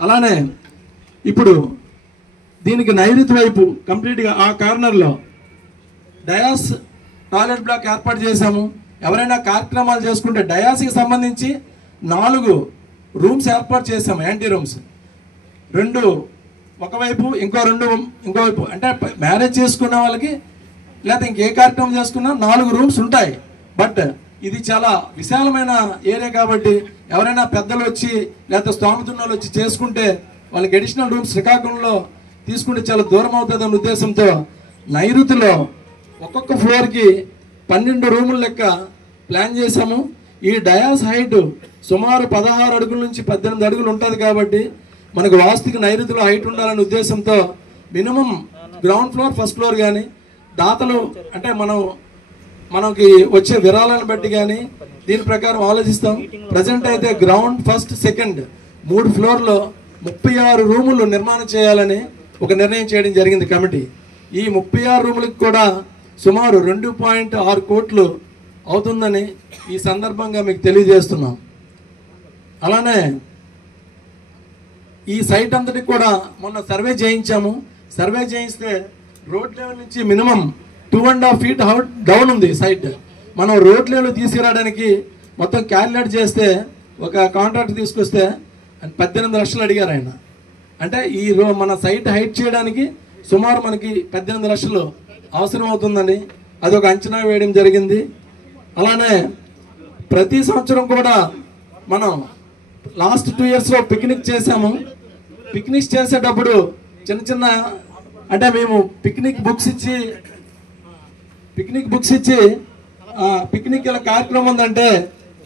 అలానే ఇప్పుడు దీనికి నైరుతి వైపు కంప్లీట్గా ఆ కార్నర్లో డయాస్ టాయిలెట్ బ్లాక్ ఏర్పాటు చేశాము. ఎవరైనా కార్యక్రమాలు చేసుకుంటే డయాస్కి సంబంధించి 4 రూమ్స్ ఏర్పాటు చేసాము, యాంటీ రూమ్స్, 2 ఒకవైపు ఇంకోవైపు. అంటే మ్యారేజ్ చేసుకున్న వాళ్ళకి లేకపోతే ఇంకే కార్యక్రమం చేసుకున్నా 4 రూమ్స్ ఉంటాయి. బట్ ఇది చాలా విశాలమైన ఏరియా కాబట్టి ఎవరైనా పెద్దలు వచ్చి లేకపోతే స్తోమతున్న వాళ్ళు వచ్చి చేసుకుంటే వాళ్ళకి అడిషనల్ రూమ్స్ శ్రీకాకుళంలో తీసుకుంటే చాలా దూరం అవుతుంది అనే ఉద్దేశంతో నైరుతిలో ఒక్కొక్క ఫ్లోర్కి 12 రూముల లెక్క ప్లాన్ చేశాము. ఈ డయాస్ హైట్ సుమారు 16 అడుగుల నుంచి 18 అడుగులు ఉంటుంది కాబట్టి మనకు వాస్తుకి నైరుతిలో హైట్ ఉండాలనే ఉద్దేశంతో minimum ground floor first floor కానీ దాతలు అంటే మనకి వచ్చే విరాళాలను బట్టి కానీ దీని ప్రకారం ఆలోచిస్తాం. ప్రజెంట్ అయితే గ్రౌండ్ ఫస్ట్ సెకండ్ 3 ఫ్లోర్లో 36 రూములు నిర్మాణం చేయాలని ఒక నిర్ణయం చేయడం జరిగింది కమిటీ. ఈ 36 రూములకు కూడా సుమారు 2.6 కోట్లు అవుతుందని ఈ సందర్భంగా మీకు తెలియజేస్తున్నాం. అలానే ఈ సైట్ అంతటికి కూడా మొన్న సర్వే చేయించాము. సర్వే చేయిస్తే రోడ్ లెవెల్ నుంచి మినిమం 2.5 feet డౌన్ ఉంది సైట్. మనం రోడ్ లెవెల్ తీసుకురావడానికి మొత్తం క్యాలిక్యులేట్ చేస్తే ఒక కాంట్రాక్ట్ తీసుకొస్తే 18 లక్షలు అడిగారు ఆయన. అంటే మన సైట్ హైట్ చేయడానికి సుమారు మనకి 18 లక్షలు అవసరం అవుతుందని అదొక అంచనా వేయడం జరిగింది. అలానే ప్రతి సంవత్సరం కూడా మనం లాస్ట్ 2 yearsలో పిక్నిక్ చేసాము. పిక్నిక్ చేసేటప్పుడు చిన్న అంటే మేము పిక్నిక్ బుక్స్ ఇచ్చి పిక్నిక్ ఇలా కార్యక్రమం ఉందంటే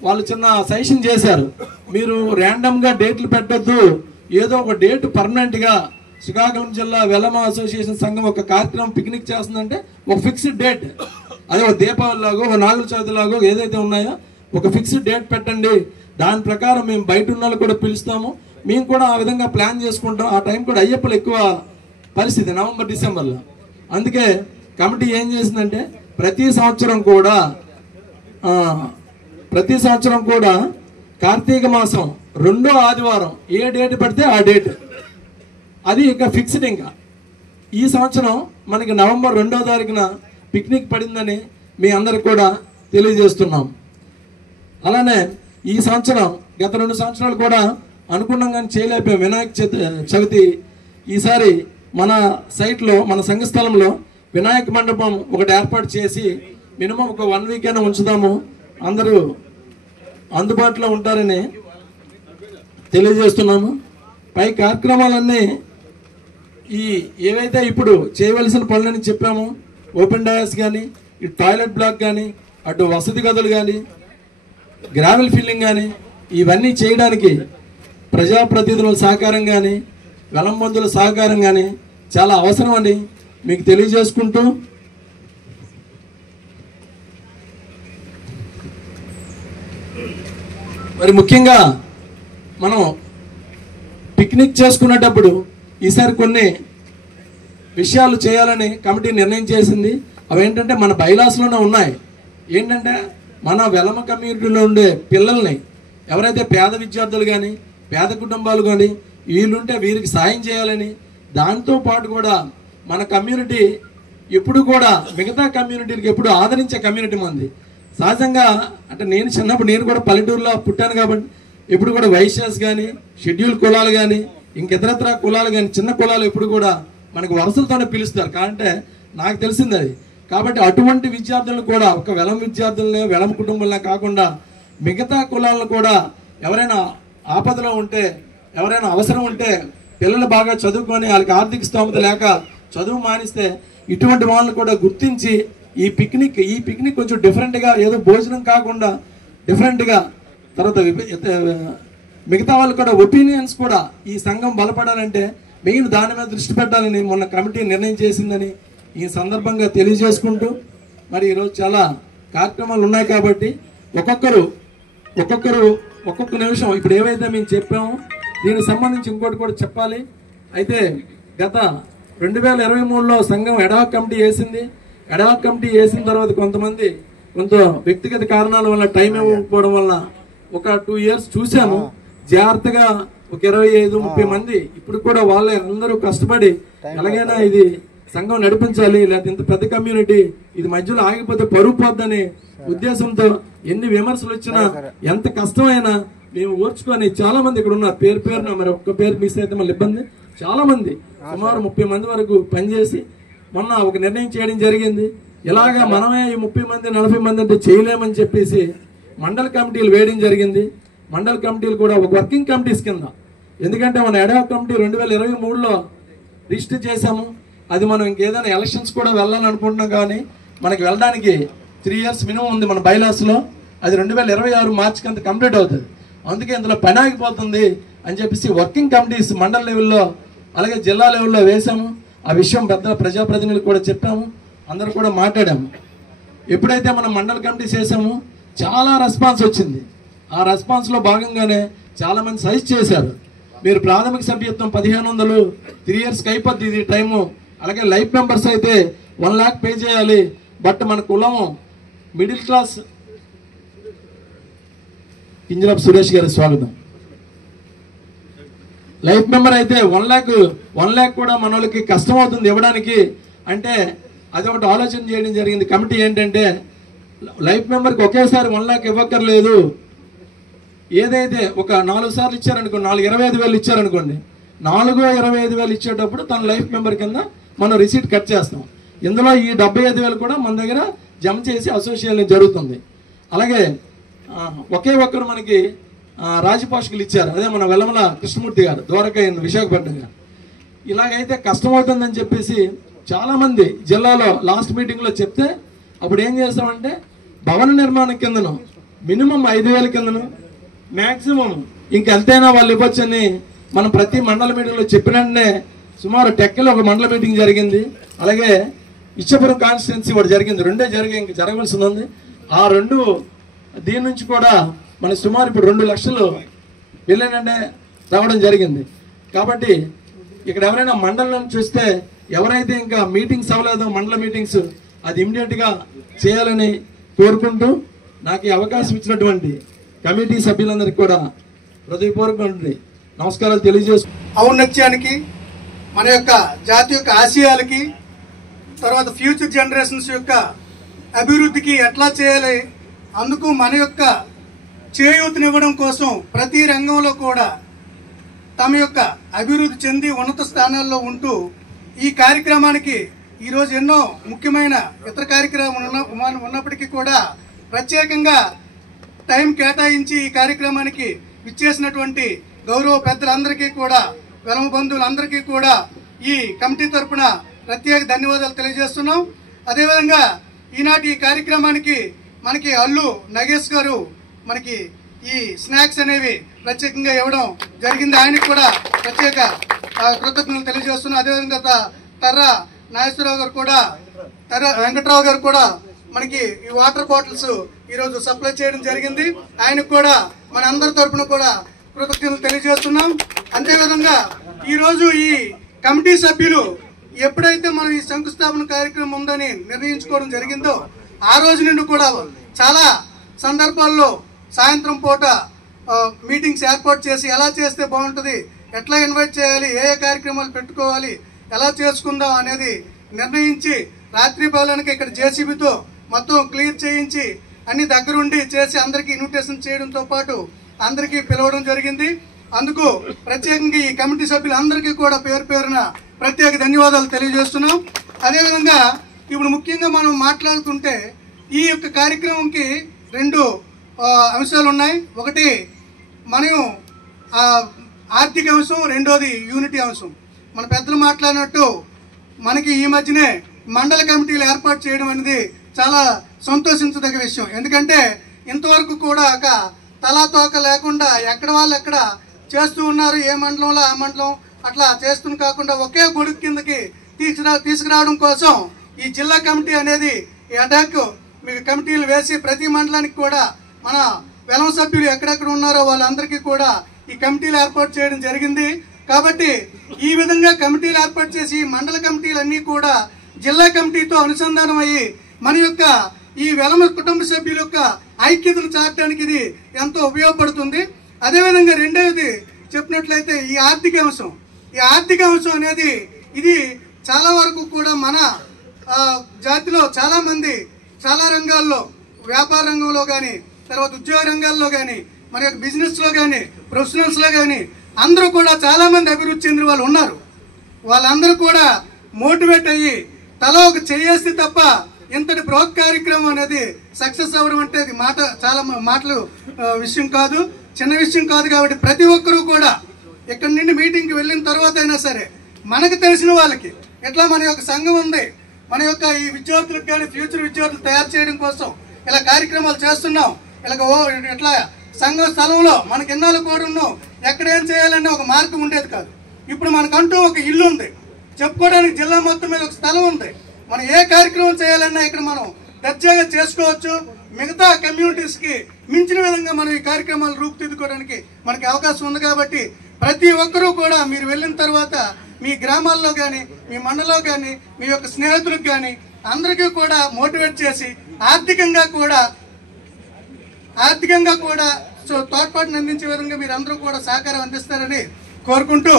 వాళ్ళు చిన్న సజెషన్ చేశారు, మీరు ర్యాండమ్గా డేట్లు పెట్టద్దు, ఏదో ఒక డేట్ పర్మనెంట్గా శ్రీకాకుళం జిల్లా వెలమ అసోసియేషన్ సంఘం ఒక కార్యక్రమం పిక్నిక్ చేస్తుందంటే ఒక ఫిక్స్డ్ డేట్, అదే ఒక దీపావళి లాగో ఒక నాగుల చవితి లాగో ఏదైతే ఉన్నాయో ఒక ఫిక్స్డ్ డేట్ పెట్టండి, దాని ప్రకారం మేము బయట ఉన్న వాళ్ళు కూడా పిలుస్తాము, మేము కూడా ఆ విధంగా ప్లాన్ చేసుకుంటాం. ఆ టైం కూడా అయ్యప్పలు ఎక్కువ పరిస్థితి నవంబర్ డిసెంబర్లో. అందుకే కమిటీ ఏం చేసిందంటే ప్రతి సంవత్సరం కూడా కార్తీక మాసం 2వ ఆదివారం ఏ డేట్ పెడితే ఆ డేట్ అది ఇక ఫిక్స్డ్. ఇంకా ఈ సంవత్సరం మనకి నవంబర్ 2వ తారీఖున పిక్నిక్ పడిందని మీ అందరికి కూడా తెలియజేస్తున్నాం. అలానే ఈ సంవత్సరం గత 2 సంవత్సరాలు కూడా అనుకున్నాం కానీ చేయలేకపోయాం వినాయక చవితి. ఈసారి మన సైట్లో మన సంఘ స్థలంలో వినాయక మండపం ఒకటి ఏర్పాటు చేసి మినిమం ఒక 1 వీక్ అయినా ఉంచుదాము, అందరూ అందుబాటులో ఉంటారని తెలియజేస్తున్నాము. పై కార్యక్రమాలన్నీ ఈ ఏవైతే ఇప్పుడు చేయవలసిన పనులని చెప్పామో, ఓపెన్ డయాస్ కానీ, ఈ టాయిలెట్ బ్లాక్ కానీ, అటు వసతి గదులు కానీ, గ్రావెల్ ఫిల్లింగ్ కానీ, ఇవన్నీ చేయడానికి ప్రజాప్రతినిధుల సహకారం కానీ, వెలం బంధువుల సహకారం కానీ చాలా అవసరం అని మీకు తెలియజేసుకుంటూ, మరి ముఖ్యంగా మనం పిక్నిక్ చేసుకునేటప్పుడు ఈసారి కొన్ని విషయాలు చేయాలని కమిటీ నిర్ణయం చేసింది. అవి ఏంటంటే మన బైలాస్లోనే ఉన్నాయి. ఏంటంటే మన వెలమ కమ్యూనిటీలో ఉండే పిల్లల్ని, ఎవరైతే పేద విద్యార్థులు కానీ, పేద కుటుంబాలు కానీ వీళ్ళుంటే వీరికి సాయం చేయాలని, దాంతోపాటు కూడా మన కమ్యూనిటీ ఎప్పుడు కూడా మిగతా కమ్యూనిటీలకు ఎప్పుడు ఆదరించే కమ్యూనిటీ మంది. సహజంగా అంటే నేను చిన్నప్పుడు నేను కూడా పల్లెటూరులో పుట్టాను కాబట్టి ఎప్పుడు కూడా వైశ్యాస్ కానీ, షెడ్యూల్ కులాలు కానీ, ఇంకెతరత్ర కులాలు కానీ, చిన్న కులాలు ఎప్పుడు కూడా మనకు వరుసలతోనే పిలుస్తారు. అంటే నాకు తెలిసింది అది. కాబట్టి అటువంటి విద్యార్థులను కూడా ఒక వెలం విద్యార్థులనే, వెలం కుటుంబంలో కాకుండా మిగతా కులాలను కూడా ఎవరైనా ఆపదలో ఉంటే, ఎవరైనా అవసరం ఉంటే, పిల్లలు బాగా చదువుకొని వాళ్ళకి ఆర్థిక స్తోమత లేక చదువు మానిస్తే ఇటువంటి వాళ్ళని కూడా గుర్తించి ఈ పిక్నిక్ కొంచెం డిఫరెంట్గా, ఏదో భోజనం కాకుండా డిఫరెంట్గా, తర్వాత మిగతా వాళ్ళు కూడా ఒపీనియన్స్ కూడా ఈ సంఘం బలపడాలంటే మెయిన్ దాని మీద దృష్టి పెట్టాలని మొన్న కమిటీ నిర్ణయం చేసిందని ఈ సందర్భంగా తెలియజేసుకుంటూ, మరి ఈరోజు చాలా కార్యక్రమాలు ఉన్నాయి కాబట్టి ఒక్కొక్క నిమిషం ఇప్పుడు ఏవైతే మేము చెప్పామో దీనికి సంబంధించి ఇంకోటి కూడా చెప్పాలి. అయితే గత 2023లో సంఘం ఎడాక్ కమిటీ వేసింది. ఎడాక్ కమిటీ వేసిన తర్వాత కొంత వ్యక్తిగత కారణాల వల్ల టైం ఇవ్వకపోవడం వల్ల ఒక 2 years చూసాము. జాగ్రత్తగా ఒక 25-30 మంది ఇప్పుడు కూడా వాళ్ళే అందరూ కష్టపడి ఎలాగైనా ఇది సంఘం నడిపించాలి, లేకపోతే ఇంత పెద్ద కమ్యూనిటీ ఇది మధ్యలో ఆగిపోతే పరువు పోద్దని ఉద్దేశంతో ఎన్ని విమర్శలు వచ్చినా ఎంత కష్టమైనా మేము ఓర్చుకొని చాలా మంది ఇక్కడ ఉన్నారు. పేరున మరి ఒక్క పేరు మిస్ అయితే మళ్ళీ ఇబ్బంది. చాలా మంది సుమారు 30 మంది వరకు పనిచేసి మొన్న ఒక నిర్ణయం చేయడం జరిగింది. ఇలాగా మనమే ఈ 30 మంది 40 మంది అంటే చేయలేమని చెప్పేసి మండల కమిటీలు వేయడం జరిగింది. మండల కమిటీలు కూడా ఒక వర్కింగ్ కమిటీస్ కింద, ఎందుకంటే మన ఎడాక్ కమిటీ 2023లో రిజిస్టర్ చేశాము. అది మనం ఇంకేదైనా ఎలక్షన్స్ కూడా వెళ్ళాలనుకుంటున్నాం కానీ మనకి వెళ్ళడానికి 3 years మినిమం ఉంది మన బైలాస్లో. అది 2026 మార్చి కింద కంప్లీట్ అవుతుంది. అందుకే ఇందులో పని ఆగిపోతుంది అని చెప్పేసి వర్కింగ్ కమిటీస్ మండల లెవెల్లో అలాగే జిల్లా లెవెల్లో వేసాము. ఆ విషయం పెద్ద ప్రజాప్రతినిధులు కూడా చెప్పాము, అందరూ కూడా మాట్లాడాము. ఎప్పుడైతే మనం మండల కమిటీస్ వేసామో చాలా రెస్పాన్స్ వచ్చింది. ఆ రెస్పాన్స్లో భాగంగానే చాలామంది సజెస్ట్ చేశారు, మీరు ప్రాథమిక సభ్యత్వం 1500 3 yearsకి అయిపోద్ది ఇది టైము, అలాగే లైఫ్ మెంబర్స్ అయితే 1 lakh పే చేయాలి, బట్ మన కులము మిడిల్ క్లాస్. కింజరాపు సురేష్ గారి స్వాగతం. లైఫ్ మెంబర్ అయితే 1 lakh కూడా మన వాళ్ళకి కష్టం అవుతుంది ఇవ్వడానికి. అంటే అది ఒకటి ఆలోచన చేయడం జరిగింది కమిటీ. ఏంటంటే లైఫ్ మెంబర్కి ఒకేసారి 1 lakh ఇవ్వక్కర్లేదు. ఏదైతే ఒక 4 సార్లు ఇచ్చారనుకోండి, 25,000 ఇచ్చారనుకోండి, 25,000 ఇచ్చేటప్పుడు తన లైఫ్ మెంబర్ కింద మనం రిసీట్ కట్ చేస్తాం. ఇందులో ఈ 75,000 కూడా మన దగ్గర జమ చేసి అసోసియేషన్ జరుగుతుంది. అలాగే ఒకే ఒక్కరు మనకి రాజపోషకులు ఇచ్చారు, అదే మన వెల్లమల కృష్ణమూర్తి గారు, ద్వారకాయ విశాఖపట్నం గారు. ఇలాగైతే కష్టమవుతుందని చెప్పేసి చాలామంది జిల్లాలో లాస్ట్ మీటింగ్లో చెప్తే అప్పుడు ఏం చేస్తామంటే భవన నిర్మాణం కిందను మినిమం 5,000 కిందను మ్యాక్సిమం ఇంకెంతైనా వాళ్ళు ఇవ్వచ్చని మనం ప్రతి మండల మీటింగ్లో చెప్పినట్టే సుమారు టెక్కలో ఒక మండల మీటింగ్ జరిగింది. అలాగే ఇచ్చపురం కాన్స్టిట్యున్సీ కూడా జరిగింది. 2 జరిగి ఇంక జరగవలసి ఉంది. ఆ 2 దీని నుంచి కూడా మన సుమారు ఇప్పుడు 2 లక్షలు వెళ్ళానంటే రావడం జరిగింది. కాబట్టి ఇక్కడ ఎవరైనా మండలం నుంచి వస్తే ఎవరైతే ఇంకా మీటింగ్స్ అవ్వలేదో మండల మీటింగ్స్ అది ఇమ్మీడియట్గా చేయాలని కోరుకుంటూ నాకు ఈ అవకాశం ఇచ్చినటువంటి కమిటీ సభ్యులందరికీ కూడా హృదయపూర్వక నమస్కారాలు తెలియజేసు. ఔన్నత్యానికి, మన యొక్క జాతి యొక్క ఆశయాలకి, తర్వాత ఫ్యూచర్ జనరేషన్స్ యొక్క అభివృద్ధికి ఎట్లా చేయాలి, అందుకు మన యొక్క చేయూతనివ్వడం కోసం ప్రతి రంగంలో కూడా తమ యొక్క అభివృద్ధి చెంది ఉన్నత స్థానాల్లో ఉంటూ ఈ కార్యక్రమానికి ఈరోజు ఎన్నో ముఖ్యమైన ఇతర కార్యక్రమాలు ఉన్నప్పటికీ కూడా ప్రత్యేకంగా టైం కేటాయించి ఈ కార్యక్రమానికి విచ్చేసినటువంటి గౌరవ పెద్దలందరికీ కూడా వెలమ బంధువులందరికీ కూడా ఈ కమిటీ తరఫున ప్రత్యేక ధన్యవాదాలు తెలియజేస్తున్నాం. అదేవిధంగా ఈనాటి ఈ కార్యక్రమానికి మనకి అల్లు నగేష్ గారు మనకి ఈ స్నాక్స్ అనేవి ప్రత్యేకంగా ఇవ్వడం జరిగింది. ఆయనకు కూడా ప్రత్యేక కృతజ్ఞతలు తెలియజేస్తున్నాం. అదేవిధంగా తర్రా నాగేశ్వరరావు గారు కూడా వెంకట్రావు గారు కూడా మనకి ఈ వాటర్ బాటిల్స్ ఈరోజు సప్లై చేయడం జరిగింది. ఆయనకు కూడా మన అందరి తరఫున కూడా కృతజ్ఞతలు తెలియజేస్తున్నాం. అంతేవిధంగా ఈరోజు ఈ కమిటీ సభ్యులు ఎప్పుడైతే మనం ఈ శంకుస్థాపన కార్యక్రమం ఉందని నిర్ణయించుకోవడం జరిగిందో ఆ రోజు నుండి కూడా చాలా సందర్భాల్లో సాయంత్రం పూట మీటింగ్స్ ఏర్పాటు చేసి ఎలా చేస్తే బాగుంటుంది, ఎట్లా ఇన్వైట్ చేయాలి, ఏ కార్యక్రమాలు పెట్టుకోవాలి, ఎలా చేసుకుందాం అనేది నిర్ణయించి రాత్రి పాలనకి ఇక్కడ జేసీబీతో మొత్తం క్లియర్ చేయించి అన్ని దగ్గరుండి చేసి అందరికీ ఇన్విటేషన్ చేయడంతో పాటు అందరికీ పిలవడం జరిగింది. అందుకు ప్రత్యేకంగా ఈ కమిటీ సభ్యులందరికీ కూడా పేరు పేరున ప్రత్యేక ధన్యవాదాలు తెలియజేస్తున్నాం. అదేవిధంగా ఇప్పుడు ముఖ్యంగా మనం మాట్లాడుతుంటే ఈ యొక్క కార్యక్రమంకి రెండు అంశాలు ఉన్నాయి. ఒకటి మనం ఆర్థిక అంశం, రెండోది యూనిటీ అంశం. మన పెద్దలు మాట్లాడినట్టు మనకి ఈ మధ్యనే మండల కమిటీలు ఏర్పాటు చేయడం అనేది చాలా సంతోషించదగ్గ విషయం. ఎందుకంటే ఇంతవరకు కూడా ఒక తలాతోక లేకుండా ఎక్కడ వాళ్ళు ఎక్కడ చేస్తూ ఉన్నారు, ఏ మండలంలో ఆ మండలం అట్లా చేస్తున్న కాకుండా ఒకే గొడుగు కిందకి తీసుకురావడం కోసం ఈ జిల్లా కమిటీ అనేది అటాక్ మీకు కమిటీలు వేసి ప్రతి మండలానికి కూడా మన వెలమ సభ్యులు ఎక్కడెక్కడ ఉన్నారో వాళ్ళందరికీ కూడా ఈ కమిటీలు ఏర్పాటు చేయడం జరిగింది. కాబట్టి ఈ విధంగా కమిటీలు ఏర్పాటు చేసి మండల కమిటీలన్నీ కూడా జిల్లా కమిటీతో అనుసంధానం అయ్యి మన యొక్క ఈ వెలమ కుటుంబ సభ్యుల యొక్క ఐక్యతను చాటడానికి ఇది ఎంతో ఉపయోగపడుతుంది. అదేవిధంగా రెండవది చెప్పినట్లయితే ఈ ఆర్థిక అంశం అనేది ఇది చాలా వరకు కూడా మన జాతిలో చాలా మంది చాలా రంగాల్లో, వ్యాపార రంగంలో కానీ, తర్వాత ఉద్యోగ రంగాల్లో కానీ, మన యొక్క బిజినెస్లో కానీ, ప్రొఫెషనల్స్లో కానీ అందరూ కూడా చాలా మంది అభివృద్ధి చెందిన వాళ్ళు ఉన్నారు. వాళ్ళందరూ కూడా మోటివేట్ అయ్యి తల ఒక చేయేస్తే తప్ప ఇంతటి బృహత్ కార్యక్రమం అనేది సక్సెస్ అవ్వడం అంటే ఇది చాలా మాటలు విషయం కాదు, చిన్న విషయం కాదు. కాబట్టి ప్రతి ఒక్కరూ కూడా ఇక్కడి నుండి మీటింగ్కి వెళ్ళిన తర్వాత అయినా సరే మనకు తెలిసిన వాళ్ళకి ఎట్లా మన యొక్క సంఘం ఉంది, మన యొక్క ఈ విద్యార్థులకు కానీ ఫ్యూచర్ విద్యార్థులు తయారు చేయడం కోసం ఇలా కార్యక్రమాలు చేస్తున్నాం. ఇట్లా సంఘం స్థలంలో మనకి ఎన్నాళ్ళు కూడా ఉన్నాం, ఎక్కడ ఏం చేయాలనే ఒక మార్గం ఉండేది కాదు. ఇప్పుడు మనకంటూ ఒక ఇల్లు ఉంది, చెప్పుకోవడానికి జిల్లా మొత్తం మీద ఒక స్థలం ఉంది. మనం ఏ కార్యక్రమం చేయాలన్నా ఇక్కడ మనం దర్జాగా చేసుకోవచ్చు. మిగతా కమ్యూనిటీస్కి మించిన విధంగా మనం ఈ కార్యక్రమాలు రూపుదిద్దుకోవడానికి మనకి అవకాశం ఉంది. కాబట్టి ప్రతి ఒక్కరూ కూడా మీరు వెళ్ళిన తర్వాత మీ గ్రామాల్లో కానీ, మీ మండలంలో కానీ, మీ యొక్క స్నేహితులకు కానీ అందరికీ కూడా మోటివేట్ చేసి ఆర్థికంగా కూడా తోడ్పాటును అందించే విధంగా మీరు అందరూ కూడా సహకారం అందిస్తారని కోరుకుంటూ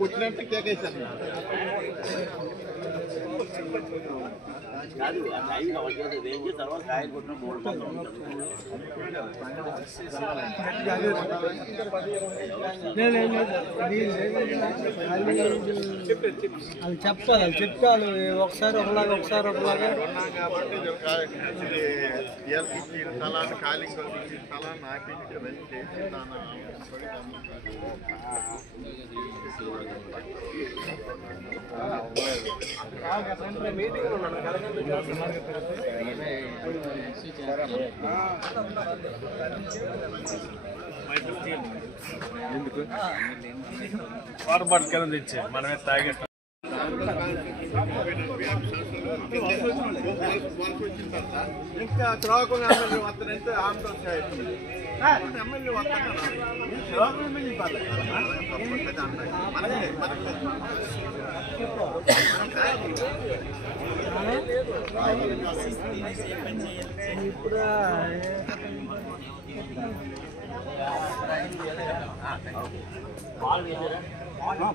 వచ్చినట్టు కేకేశాను. కాదు ఆ టైం అవసరం వేసి తర్వాత కాయ కొట్టిన మూడు అది చెప్పాలి, అది చెప్పాలి. ఒకసారి ఒకలాగా ఒకసారి ఒకలాగా స్థలాన్ని ఖాళీ స్థలాన్ని ఆపించి రన్ చేసి వాటర్ బాటిల్ కింద తెచ్చే మనమే తాగేస్తాం. ఇంకా త్రాగకుండా ఎమ్మెల్యే వస్తానంటే ఆమెతో ఎమ్మెల్యే వస్తాను ఇప్పుడు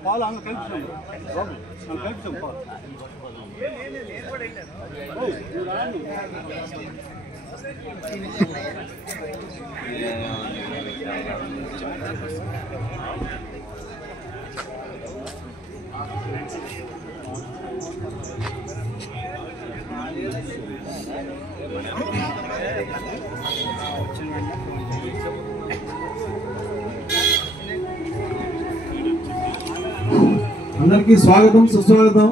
పాలు అన్న కలుపుతాం కలుపుతాం పాలు అందరికీ స్వాగతం సుస్వాగతం.